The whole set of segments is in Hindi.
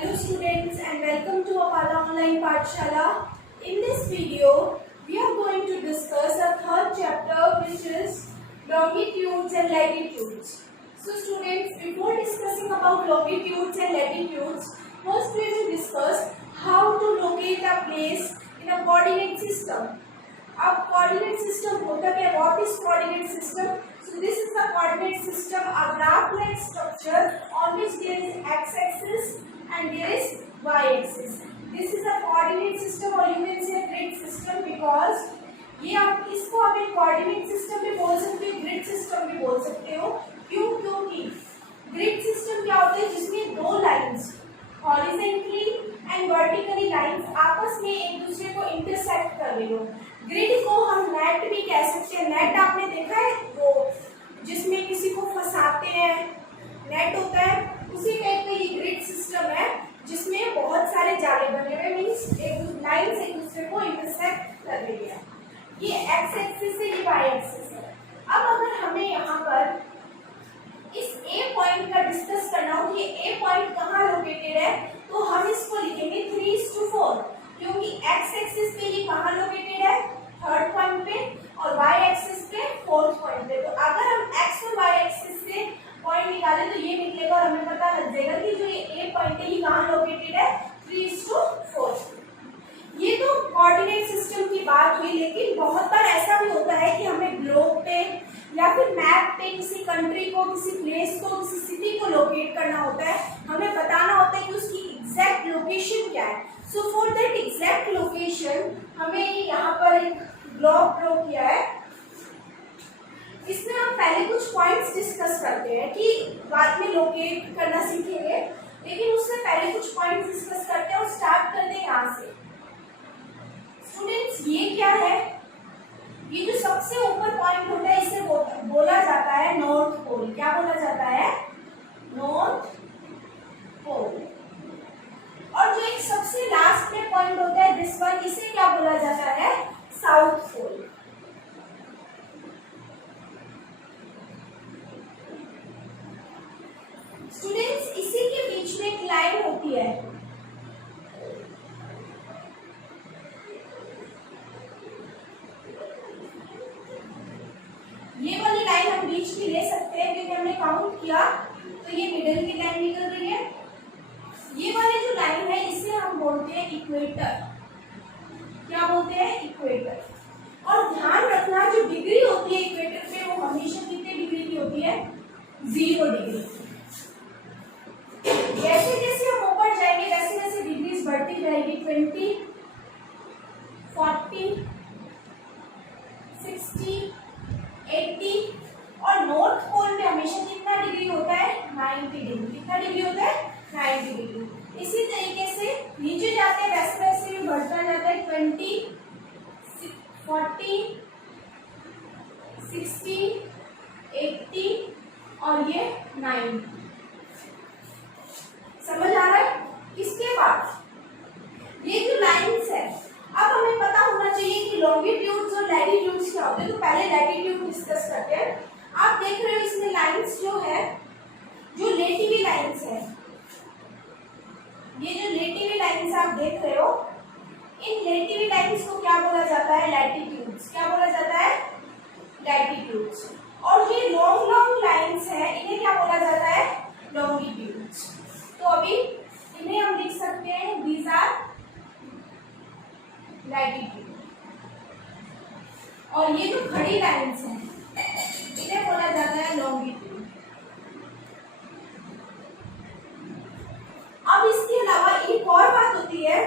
Hello students and welcome to Apala Online Pathshala. In this video, we are going to discuss a third chapter which is longitudes and latitudes. So students, before discussing about longitudes and latitudes, first we will discuss how to locate a place in a coordinate system. अब coordinate system होता क्या? What is coordinate system? So this is the coordinate system, a graph-like structure on which there is x-axis and there is y-axis. This is a coordinate system or you can say grid system because ये आप इसको आप एक coordinate system भी बोल सकते हो, grid system भी बोल सकते हो. क्यों? क्योंकि grid system क्या होता है जिसमें दो lines horizontally and vertically lines आपस में एक दूसरे को intersect कर रही हो. ग्रिड को हम नेट भी कह सकते हैं. नेट आपने देखा है वो जिसमें किसी को फंसाते हैं, नेट होता है, उसी टाइप का ये ग्रिड सिस्टम है जिसमें बहुत सारे जाले बने हुए मींस एक लाइन से एक दूसरे को इंटरसेक्ट कर रही है. ये एक्स एक्सिस से ये वाई एक्सिस है. अब अगर हमें यहाँ पर इस ए पॉइंट का डिस्कस करना हो कि ए पॉइंट कहाँ लोकेटेड है तो हम इसको लिखेंगे 3:4 क्योंकि एक्स एक्सिस पे ये कहाँ लोकेटेड है? थर्ड पॉइंट पे और वाई एक्सिस पे फोर्थ पॉइंट पे. तो अगर हम एक्स और वाई एक्सिस से पॉइंट निकाले तो ये निकलेगा और हमें पता लग जाएगा कि जो ये ए पॉइंट है ये कहाँ लोकेटेड है? 3:4. ये तो कोऑर्डिनेट सिस्टम की बात हुई, लेकिन बहुत बार ऐसा भी होता है कि हमें ग्लोब पे या फिर मैप पे किसी कंट्री को, किसी प्लेस को, किसी सिटी को लोकेट करना होता है. हमें बताना होता है कि उसकी एग्जैक्ट लोकेशन क्या है. So for that exact location हमें यहाँ पर एक ब्लॉक ड्रॉ किया है. इसमें हम पहले कुछ पॉइंट्स डिस्कस करते हैं कि बाद में लोकेट करना सीखेंगे, लेकिन उससे पहले कुछ पॉइंट्स डिस्कस करते हैं और स्टार्ट करते हैं यहाँ से. स्टूडेंट्स, ये क्या है? ये जो सबसे ऊपर पॉइंट होता है इसे बोला जाता है नॉर्थ पोल. क्या बोला जाता है? North Pole. और जो एक सबसे लास्ट में पॉइंट होता है दिस वन, इसे क्या बोला जाता है? South pole. स्टूडेंट्स, इसी के बीच में एक लाइन होती है. ये वाली लाइन हम बीच की ले सकते हैं क्योंकि हमने काउंट किया तो ये मिडिल की लाइन निकल रही है. ये वाली जो लाइन है इसे हम बोलते हैं इक्वेटर. क्या बोलते हैं? इक्वेटर. और ध्यान रखना जो डिग्री होती है इक्वेटर पे वो हमेशा कितने डिग्री की होती है? 0 डिग्री. जैसे जैसे हम ऊपर जाएंगे वैसे वैसे डिग्रीज बढ़ती जाएगी. 20, 40, 60, 80 और नॉर्थ पोल पे हमेशा कितना डिग्री होता है? 90 डिग्री. कितना डिग्री होता है? 90 डिग्री. इसी तरीके से नीचे जाते हैं वैसे वैसे भी बढ़ता जाता है. 20, 40, 60, 80 और ये 90. समझ आ रहा है? इसके बाद ये जो लाइंस है, अब हमें पता होना चाहिए कि लॉन्गिट्यूड्स और लैटिट्यूड्स क्या होते हैं. तो पहले लैटिट्यूड डिस्कस करते हैं. आप देख रहे हो इसमें लाइंस जो है, जो लेटिवी लाइंस है, ये जो लेटिवी लाइंस आप देख रहे हो, इन लेटिवी लाइंस को क्या बोला जाता है? लैटिट्यूड्स. क्या बोला जाता है? लैटिट्यूड्स. और ये लॉन्ग लॉन्ग लाइंस है इन्हें क्या बोला जाता है? लॉन्गिट्यूड्स. तो अभी इन्हें हम लिख सकते हैं दीज आर लैटिट्यूड. और ये जो खड़ी लाइंस हैं इन्हें बोला जाता है लॉन्गिट्यूड. अब इसके अलावा एक और बात होती है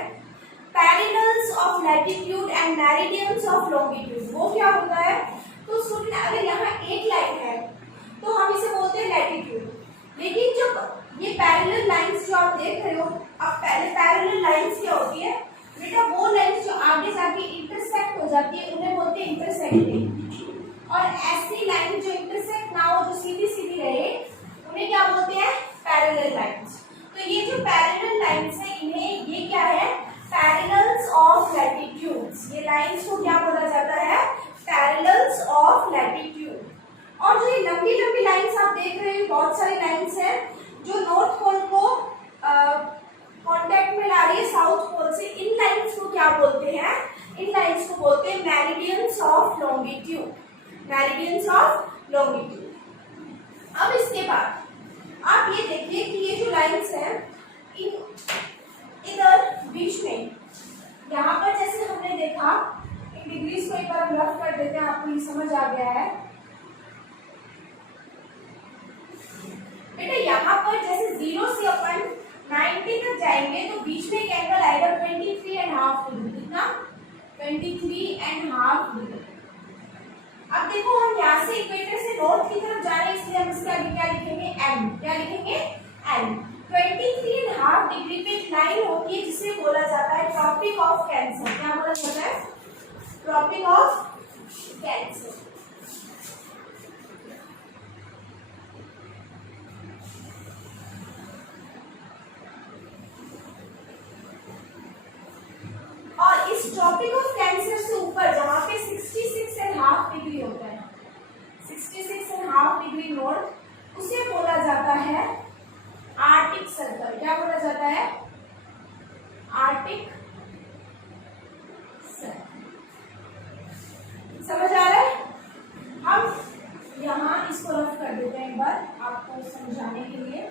parallels of latitude and meridians of longitude. वो क्या होता है? तो सुनिए, अगर यहाँ एक लाइन है तो हम इसे बोलते हैं लैटिट्यूड. लेकिन जब ये पैरेलल लाइंस जो आप देख रहे हो, अब पहले पैरेलल लाइंस क्या होती है बेटा? वो लाइंस जो आगे जाके इंटरसेक्ट हो जाती है उन्हें बोलते हैं इंटरसेक्टिंग. और ऐसी लाइन जो इंटरसेक्ट ना हो, जो सीधी सीधी रहे, उन्हें क्या बोलते हैं? Parallel lines. तो ये जो पैरेलल लाइंस है इन्हें ये क्या है? Parallels of latitudes. ये लाइंस को क्या बोला जाता है? Parallels of latitude. और जो ये लंबी लंबी लाइंस आप देख रहे हैं, बहुत सारी लाइंस हैं जो नॉर्थ पोल को कांटेक्ट में ला रही है साउथ पोल से, इन लाइंस को क्या बोलते हैं? इन लाइंस को बोलते हैं meridians of longitude, meridians of longitude. अब इसके बाद आप ये देखिए कि ये जो लाइंस हैं इधर बीच में यहाँ पर जैसे हमने देखा, इन डिग्रीज को एक बार हम रफ कर देते हैं, आपको ये समझ आ गया है बेटा। यहाँ पर जैसे 0 से अपन 90 तक जाएंगे तो बीच में एक एंगल आएगा 23.5 डिग्री। कितना? 23.5 डिग्री। अब देखो हम यहाँ से इक्वेटर से नॉर्थ की तरफ जा रहे हैं, इसलिए हम इसके आगे क्या लिखेंगे? एन। क्या लिखेंगे? एन। 23.5 डिग्री पे एक लाइन होती है जिसे बोला जाता है ट्रॉपिक ऑफ कैंसर। क्या बोला जाता है? Tropic of Cancer. और इस ट्रॉपिक ऑफ कैंसर से ऊपर जहां पे 66.5 डिग्री होता है, 66.5 डिग्री नॉर्थ, उसे बोला जाता है आर्टिक सर्कल। क्या बोला जाता है? Arctic circle. समझ आ रहा है? हम यहाँ इसको रफ कर देते हैं एक बार आपको समझाने के लिए।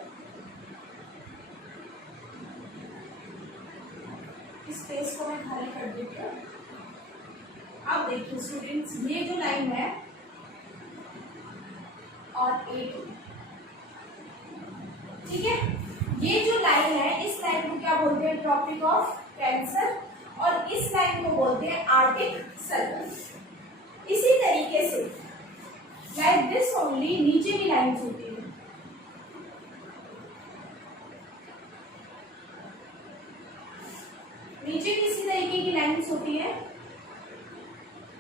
इस स्पेस को मैं खाली कर देती हूँ। अब देखिए स्टूडेंट्स, ये जो लाइन है और एक, ठीक है, ये जो लाइन है इस लाइन को क्या बोलते हैं? Tropic of Cancer. और इस लाइन को बोलते हैं आर्टिक सर्कल। इसी तरीके से लाइक दिस ओनली नीचे भी लाइन्स होती है। नीचे किसी तरीके की लाइन्स होती है,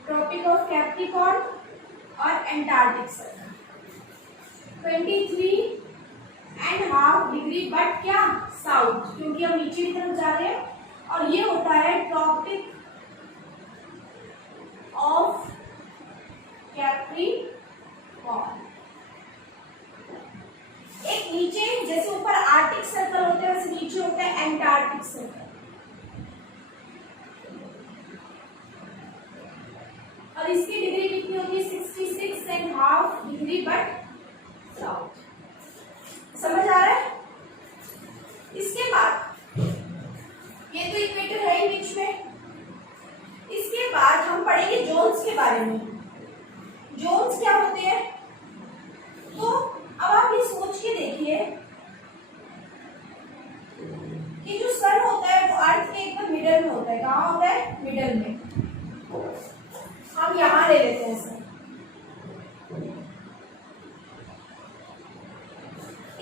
ट्रॉपिक ऑफ कैप्रिकॉर्न और एंटार्क्टिक सर्कल। 23.5 डिग्री बट क्या? साउथ, क्योंकि हम नीचे की तरफ जा रहे हैं। और ये होता है ट्रॉपिक ऑफ कैप्रिकॉर्न। एक नीचे जैसे ऊपर आर्टिक सर्कल होते हैं वैसे नीचे होता है एंटार्क्टिक सर्कल। और इसकी डिग्री कितनी होती है? 66.5 डिग्री बट साउथ। समझ आ रहा है? इसके बाद ये तो इक्वेटर है ही बीच में। इसके बाद हम पढ़ेंगे जोन्स के बारे में। जोन्स क्या होते हैं? तो अब आप ये सोच के देखिए कि जो सन होता है वो अर्थ के एकदम मिडल में होता है। कहाँ होता है? मिडल में। हम यहां ले लेते हैं सर।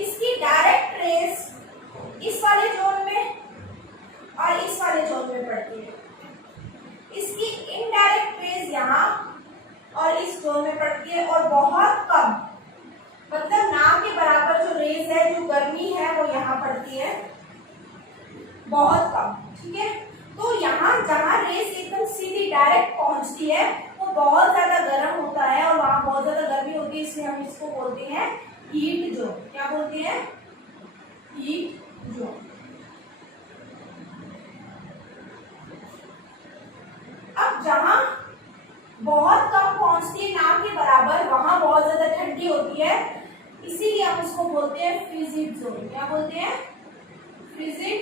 इसकी डायरेक्ट रेस इस वाले जोन में और इस वाले जोन में पड़ती है। इसकी इनडायरेक्ट रेस यहाँ और इस जोन में पड़ती है और बहुत कम, मतलब ना के बराबर जो रेस है, जो गर्मी है वो यहाँ पड़ती है, बहुत कम। ठीक है, तो यहाँ जहाँ रेस एकदम सीधी डायरेक्ट पहुंचती है वो बहुत ज्यादा गर्म होता है और वहां बहुत ज्यादा गर्मी होती है, इसलिए हम इसको बोलते हैं हीट जोन। क्या बोलते हैं? Heat zone. अब जहां बहुत कम पहुंचती है ना के बराबर, वहां बहुत ज्यादा ठंडी होती है, इसीलिए हम उसको बोलते हैं फ्रिजिड जोन। क्या बोलते हैं? Frigid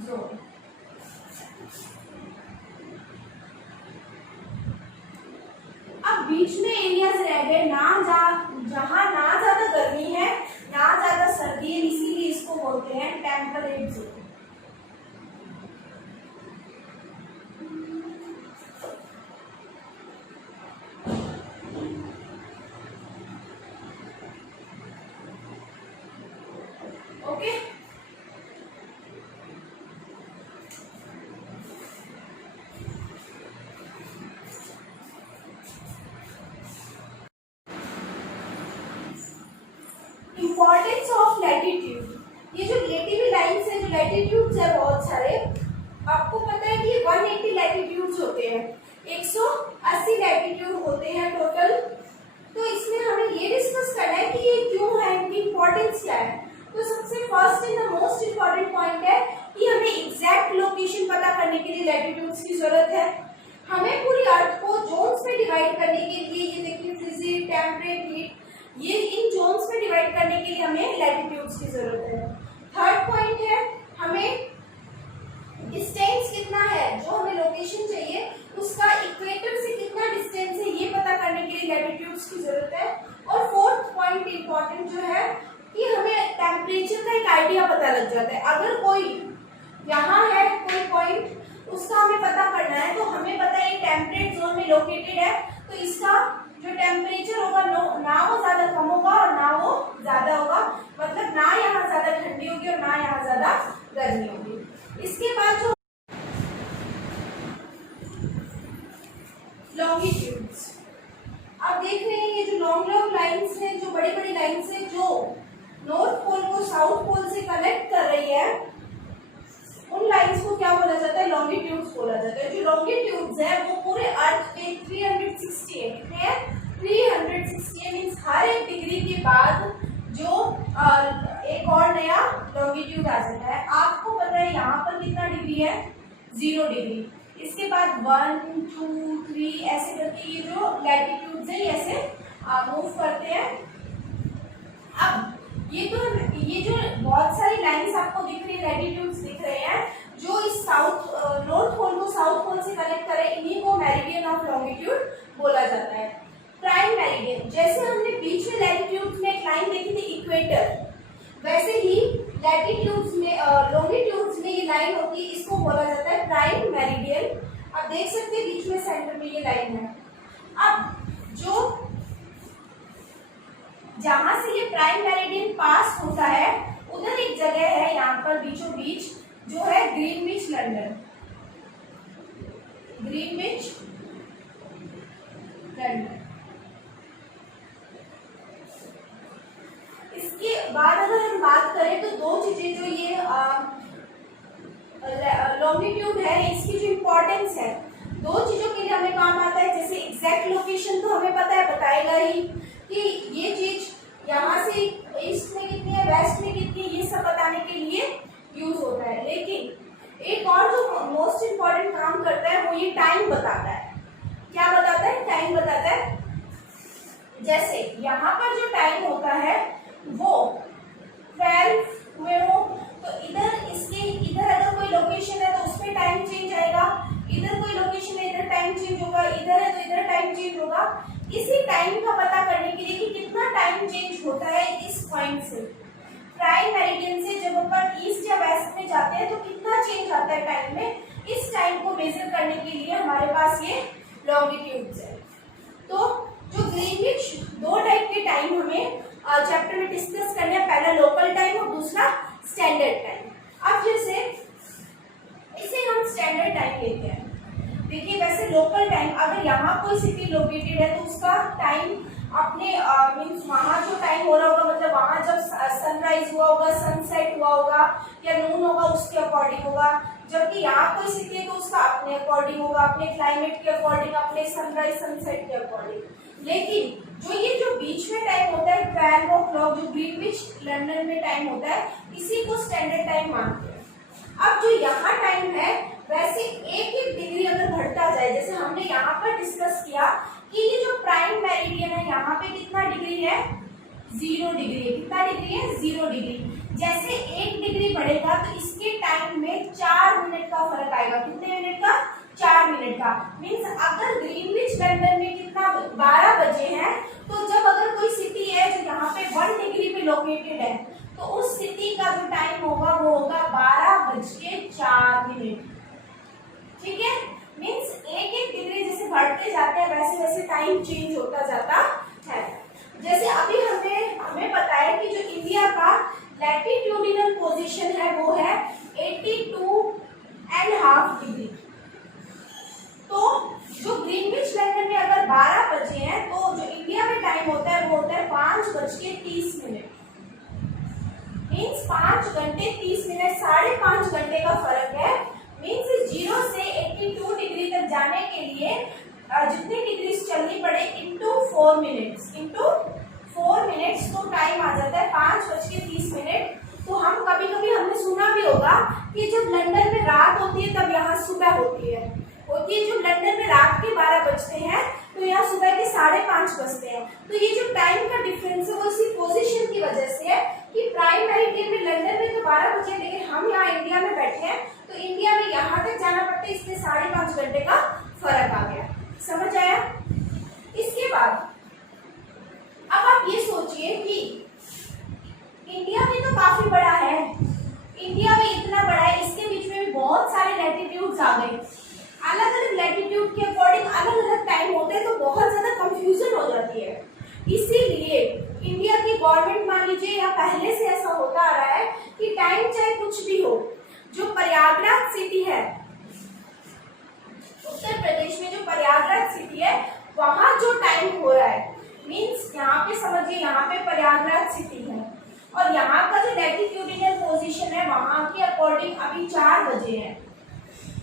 zone. अब बीच में एरियाज रह गए जहां ना ज्यादा गर्मी है ना ज्यादा सर्दी है, इसीलिए इसको बोलते हैं temperate zone. Okay, importance of latitude. ये जो रिलेटिव लाइंस है, जो लैटिट्यूड्स है बहुत सारे, आपको पता है कि 180 लैटिट्यूड्स होते हैं, 180 लैटिट्यूड होते हैं टोटल। तो इसमें हमें ये डिस्कस करना है कि ये क्यों है, इनकी इंपॉर्टेंस क्या है। तो सबसे first and the most important point है लिए लैटिट्यूड्स की जरूरत है। हमें पूरी अर्थ को जोन्स में डिवाइड करने के लिए, ये देखिए फ्रिजिड, टेम्परेट, हीट, ये इन जोन्स में डिवाइड करने के लिए हमें लैटिट्यूड्स की जरूरत है। थर्ड पॉइंट है, हमें डिस्टेंस कितना है, जो हमें लोकेशन चाहिए उसका इक्वेटर से कितना डिस्टेंस है, ये पता करने के लिए लैटिट्यूड्स की जरूरत है। और फोर्थ पॉइंट इंपॉर्टेंट जो है कि हमें टेम्परेचर का एक आइडिया पता लग जाता है। अगर कोई यहाँ है कोई पॉइंट, उसका हमें पता करना है, तो हमें पता है ये टेम्परेट जोन में लोकेटेड है, तो इसका जो टेम्परेचर होगा ना वो ज्यादा कम होगा और ना वो ज्यादा होगा, मतलब ना यहाँ ज्यादा ठंडी होगी और ना यहाँ ज्यादा गर्मी होगी। इसके बाद जो लॉन्गिट्यूड्स, अब देख रहे हैं ये जो लॉन्ग लॉन्ग लाइंस हैं, जो बड़ी बड़ी लाइंस हैं, जो नॉर्थ पोल को साउथ पोल से कनेक्ट कर रही है, उन लाइंस को क्या बोला जाता है, लॉन्गिट्यूड्स बोला जाता है। जो लॉन्गिट्यूड्स है वो पूरे अर्थ पे 360 है, कितने हैं, 360 मीन्स हर एक डिग्री के बाद जो एक और नया लॉन्गिट्यूड आ जाता है। आपको पता है यहाँ पर कितना डिग्री है, 0 डिग्री। इसके बाद 1, 2, 3 ऐसे करके ये जो लैटिट्यूड्स है ऐसे मूव करते हैं। अब ये जो बहुत सारी लाइंस आपको दिख रही है, लैटिट्यूड्स दिख रहे हैं, जो इस नॉर्थ पोल को साउथ पोल से कनेक्ट करे, इन्हीं को मेरिडियन ऑफ लॉन्गिट्यूड बोला जाता है। प्राइम मेरिडियन, जैसे हमने बीच में लैटिट्यूड्स में एक लाइन देखी थी इक्वेटर, वैसे ही लैटिट्यूड्स में लॉन्गिट्यूड्स में ये लाइन होती है, इसको बोला जाता है प्राइम मेरिडियन। आप देख सकते हैं बीच में सेंटर में ये लाइन है। अब जो जहां से ये प्राइम मेरिडियन पास होता है, उधर एक जगह है यहाँ पर बीचों बीच, जो है ग्रीनविच लंदन, ग्रीनविच लंदन। इसके बाद अगर हम बात करें तो दो चीजें, जो ये लॉन्गिट्यूड है, इसकी जो इम्पोर्टेंस है, दो चीजों के लिए हमें काम आता है। जैसे एग्जैक्ट लोकेशन तो हमें पता है, बताएगा ही कि ये चीज यहाँ से ईस्ट में कितनी है, वेस्ट में कितनी है, ये सब बताने के लिए यूज होता है। लेकिन एक और जो मोस्ट इम्पोर्टेंट काम करता है वो ये टाइम बताता है। क्या बताता है, टाइम बताता है। जैसे यहाँ पर जो टाइम होता है वो 12 हुए हो, तो इधर अगर कोई लोकेशन है तो उसमें टाइम चेंज आएगा, इधर कोई लोकेशन है इधर टाइम चेंज होगा, इधर है तो इधर टाइम चेंज होगा। इसी टाइम का पता करने के लिए कि कितना टाइम चेंज होता है इस पॉइंट से, प्राइम मेरिडियन से जब अपन ईस्ट या वेस्ट में जाते हैं तो कितना चेंज आता है टाइम में, इस टाइम को मेजर करने के लिए हमारे पास ये लॉन्गिट्यूड्स है। तो जो ग्रीनविच, दो टाइप के टाइम हमें चैप्टर में डिस्कस करने हैं, पहला लोकल टाइम और दूसरा स्टैंडर्ड टाइम। अब जैसे इसे हम स्टैंडर्ड टाइम लेते हैं। देखिए वैसे लोकल टाइम, अगर यहाँ कोई सिटी लोकेटेड है तो उसका टाइम अपने मीन्स वहाँ जो टाइम हो रहा होगा, मतलब वहाँ जब सनराइज हुआ होगा, सनसेट हुआ होगा या नून होगा, उसके अकॉर्डिंग होगा। जबकि यहाँ कोई सिटी है तो उसका अपने अकॉर्डिंग होगा, अपने क्लाइमेट के अकॉर्डिंग, अपने सनराइज सनसेट के अकॉर्डिंग। लेकिन जो बीच में टाइम होता है 12 o'clock, जो ग्रीनविच लंदन में टाइम होता है, इसी को स्टैंडर्ड टाइम मानते हैं। अब जो यहाँ टाइम है, वैसे एक एक डिग्री अगर बढ़ता जाए, जैसे हमने यहाँ पर डिस्कस किया कि ये जो प्राइम मेरिडियन है यहाँ पे कितना डिग्री है, 0 डिग्री है। कितना डिग्री है, 0 डिग्री। जैसे 1 डिग्री बढ़ेगा तो इसके टाइम में 4 मिनट का फर्क आएगा। कितने मिनट का, 4 मिनट का। मीन्स अगर ग्रीनविच लंदन में कितना 12 बजे हैं, तो जब अगर कोई सिटी है जो यहाँ पे 1 डिग्री पे लोकेटेड है, तो उस सिटी का जो टाइम होगा वो होगा 12:04। ठीक है, मीन्स एक एक डिग्री जैसे बढ़ते जाते हैं वैसे वैसे टाइम चेंज होता जाता है। जैसे अभी हमें पता है कि जो इंडिया का लैटिट्यूडिनल पोजीशन है वो है 82.5 डिग्री। तो जो ग्रीनविच लंदन में अगर 12 बजे हैं, तो जो इंडिया में टाइम होता है वो होता है 5:30। मीन्स 5 घंटे 30 मिनट, 5.5 घंटे का फर्क है। मीन्स 0 से 82 डिग्री तक जाने के लिए जितनी डिग्री चलनी पड़े इंटू 4 मिनट्स, तो टाइम आ जाता है 5:30। तो हम कभी कभी हमने सुना भी होगा कि जब लंदन में रात होती है तब यहाँ सुबह होती है जब लंदन में रात के 12 बजते हैं तो यहाँ सुबह के 5:30 बजते हैं। तो ये जो टाइम का डिफरेंस है वो इसी पोजीशन की वजह से है कि प्राइम मेरिडियन में लंदन में तो 12 बजे, लेकिन हम यहाँ इंडिया में बैठे हैं तो इंडिया में यहाँ तक जाना पड़ता है, इसलिए 5.5 घंटे का फर्क आ गया। समझ आया? इसके बाद अब आप ये सोचिए कि इंडिया भी तो काफी बड़ा है, इंडिया भी इतना बड़ा है, इसके बीच में भी बहुत सारे लैटिट्यूड्स आ गए। अलग अलग लैटिट्यूड के अकॉर्डिंग अलग अलग टाइम होते हैं तो बहुत ज्यादा कंफ्यूजन हो जाती है। इसीलिए इंडिया की गवर्नमेंट मान लीजिए या पहले से ऐसा होता आ रहा है कि टाइम चाहे कुछ भी हो, जो प्रयागराज सिटी है उत्तर प्रदेश में, जो प्रयागराज सिटी है वहां जो टाइम हो रहा है, मीन्स यहाँ पे समझिए यहाँ पे प्रयागराज सिटी है और यहाँ का जो लैटिट्यूडिनल पोजीशन है वहां के अकॉर्डिंग अभी 4 बजे है।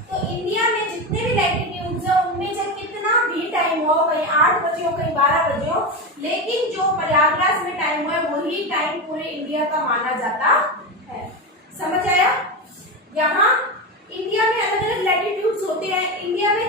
तो इंडिया में जितने भी लैटिट्यूड्स है उनमें चाहे कितना भी टाइम हो, कहीं 8 बजे हो कहीं 12 बजे हो, लेकिन जो प्रयागराज में टाइम है वही टाइम पूरे इंडिया का माना जाता है। समझ आया? यहाँ इंडिया में अलग अलग लैटिट्यूड्स होते हैं। इंडिया में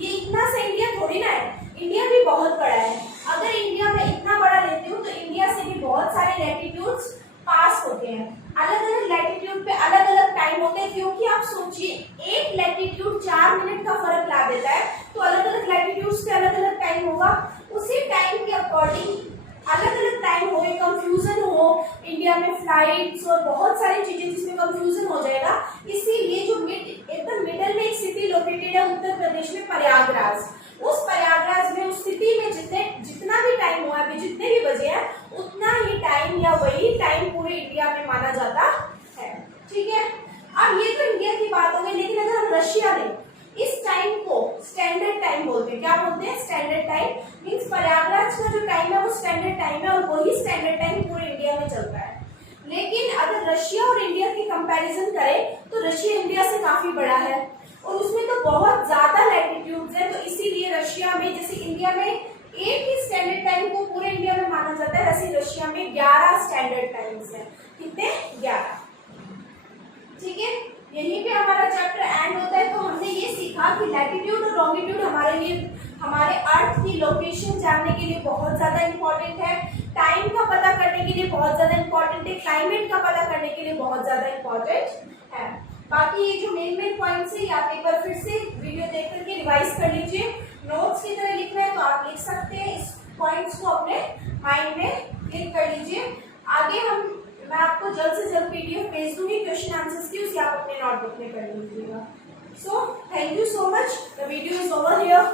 ये इतना सा इंडिया थोड़ी ना है, इंडिया भी बहुत बड़ा है। अगर इंडिया में इतना बड़ा लेते हो तो इंडिया से भी बहुत सारे लैटिट्यूड्स पास होते हैं। अलग अलग लैटिट्यूड पे अलग अलग टाइम होते हैं, क्योंकि आप सोचिए एक लैटिट्यूड 4 मिनट का फर्क ला देता है तो अलग अलग लैटिट्यूड्स पे अलग अलग टाइम होगा। उसी टाइम के अकॉर्डिंग अलग अलग टाइम हो, कंफ्यूजन हो, इंडिया में फ्लाइट्स और बहुत सारी चीजें जिसमें कंफ्यूजन हो जाएगा। इसीलिए जो एकदम मिडल में एक सिटी लोकेटेड है उत्तर प्रदेश में प्रयागराज, उस प्रयागराज में उस सिटी में जितना भी टाइम हुआ है, जितने भी बजे हैं उतना ही टाइम या वही टाइम पूरे इंडिया में माना जाता है। ठीक है, अब ये तो इंडिया की बात हो गई, लेकिन अगर हम रशिया में इस टाइम को स्टैंडर्ड टाइम बोलते हैं। क्या बोलते हैं? Standard time. मीन्स प्रयागराज का जो टाइम है वो स्टैंडर्ड टाइम है और वही स्टैंडर्ड टाइम पूरे इंडिया में चलता है। लेकिन अगर रशिया और इंडिया की कंपैरिजन करें तो रशिया इंडिया से काफी बड़ा है और उसमें तो बहुत ज्यादा लैटिट्यूड्स है, तो इसीलिए रशिया में जैसे इंडिया में एक ही स्टैंडर्ड टाइम को पूरे इंडिया में माना जाता है, वैसे रशिया में 11 स्टैंडर्ड टाइम्स है। कितने? 11। ठीक है, यहीं पे हमारा चैप्टर एंड होता है। तो हमने ये सीखा कि लैटिट्यूड और लॉन्गिट्यूड हमारे लिए, हमारे अर्थ की लोकेशन जानने के लिए बहुत ज्यादा इंपॉर्टेंट है, टाइम का पता करने के लिए बहुत ज्यादा इंपॉर्टेंट है, क्लाइमेट का पता करने के लिए बहुत ज्यादा इंपॉर्टेंट है। बाकी ये जो मेन पॉइंट्स है आप एक बार फिर से वीडियो देख करके रिवाइज कर लीजिए। नोट्स की तरह लिखना है तो आप लिख सकते हैं, इस पॉइंट्स को अपने माइंड में लिख कर लीजिए। आगे मैं आपको जल्द से जल्द पीडीएफ भेज दूंगी क्वेश्चन आंसर्स की, उसे आप अपने नोटबुक में कर लीजिएगा। So thank you so much, the video is over here.